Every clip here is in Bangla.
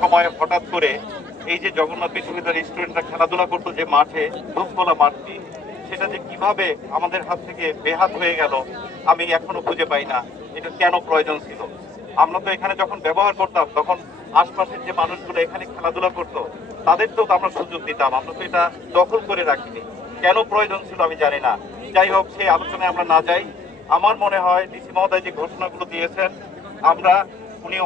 সময় হঠাৎ করে এই যে জগন্নাথ বিশ্ববিদ্যালয়ের স্টুডেন্টরা খেলাধুলা করতো যে মাঠে, ধূপখোলা মাঠটি, সেটা যে কিভাবে আমাদের হাত থেকে বেহাত হয়ে গেল আমি এখনো খুঁজে পাই না। এটা কেন প্রয়োজন ছিল? আমরা তো এখানে যখন ব্যবহার করতাম তখন আশপাশের যে মানুষগুলো এখানে খেলাধুলা করতো তাদেরকেও তো আমরা সুযোগ দিতাম, আমরা তো এটা দখল করে রাখিনি। কেন প্রয়োজন ছিল আমি জানি না। যাই হোক, সেই আলোচনায় আমরা না যাই। আমার মনে হয় ডিসি মহোদয় যে ঘোষণাগুলো দিয়েছেন, আমরা উনি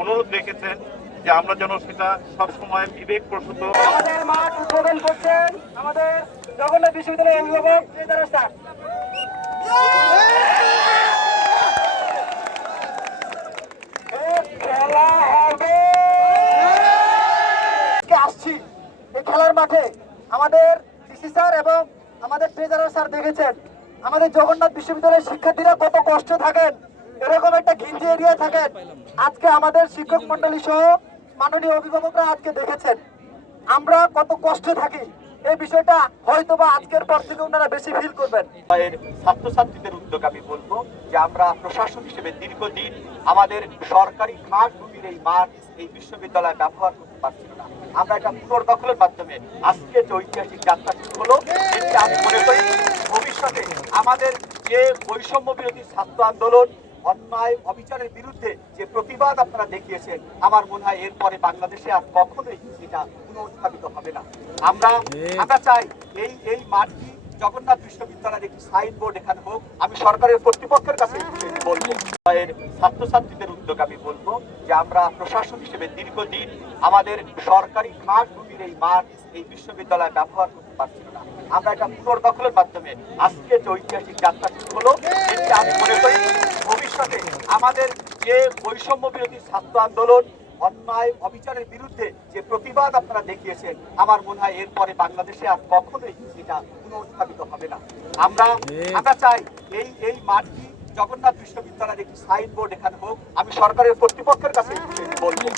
অনুরোধ রেখেছেন যে আমরা যেন সেটা সবসময় বিবেক প্রসূত। আমাদের মাঠ উদ্বোধন করছেন আমাদের জগন্নাথ বিশ্ববিদ্যালয়ের অভিভাবক ট্রেজারার স্যার। খেলা হবে, আসছি এই খেলার মাঠে আমাদের ডিসি স্যার এবং আমাদের ট্রেজারার স্যার দেখেছেন আমাদের জগন্নাথ বিশ্ববিদ্যালয়ের শিক্ষার্থীরা কত কষ্ট থাকেন, এরকম একটা ঘিঞ্জি এরিয়া থাকেন। আজকে আমাদের শিক্ষক মন্ডলী সহ মাননীয় অভিভাবকরা আজকে দেখেছেন আমরা কত কষ্টে থাকি। এই বিষয়টা হয়তোবা আজকের পর থেকে ওনারা বেশি ফিল করবেন। ছাত্রছাত্রীদের উদ্যোগ আমি বলবো যে আমরা প্রশাসন হিসেবে দীর্ঘদিন আমাদের সরকারি খাস ভূমির এই মাঠ, এই বিশ্ববিদ্যালয় ব্যবহার করতে পারছিল না। আমরা এটা পুনর্দখলের মাধ্যমে আজকে যে ঐতিহাসিক যাত্রা শুরু হলো, এটি আমি মনে করি ভবিষ্যতে আমাদের যে বৈষম্য বিরোধী ছাত্র আন্দোলন, অন্যায় অবিচারের বিরুদ্ধে যে প্রতিবাদ আপনারা দেখিয়েছেন, আমার মনে হয় এরপরে বাংলাদেশে আর কখনোই এটা পুনঃস্থাপিত হবে না। আমরা চাই এই মাঠটি জগন্নাথ বিশ্ববিদ্যালয়ের একটি সাইনবোর্ড এখানে হোক। আমি সরকারের কর্তৃপক্ষের কাছে বলবো, ছাত্রছাত্রীদের উদ্যোগ আমি বলবো যে আমরা প্রশাসন হিসেবে দীর্ঘদিন আমাদের সরকারি খাস ভূমির এই মাঠ, এই বিশ্ববিদ্যালয় ব্যবহার করতে পারছিল না। আমরা এটা পুনর্দখলের মাধ্যমে আজকে যে ঐতিহাসিক যাত্রা শুরু হলো, এটি আমি মনে করি ভবিষ্যতে আমাদের যে বৈষম্য বিরোধী ছাত্র আন্দোলন, অন্যায় অবিচারের বিরুদ্ধে যে প্রতিবাদ আপনারা দেখিয়েছেন, আমার মনে হয় এরপরে বাংলাদেশে আর কখনোই এটা পুনঃস্থাপিত হবে না। আমরা চাই এই মাঠটি জগন্নাথ বিশ্ববিদ্যালয়ের একটি সাইনবোর্ড এখানে হোক। আমি সরকারের কর্তৃপক্ষের কাছে বলবো।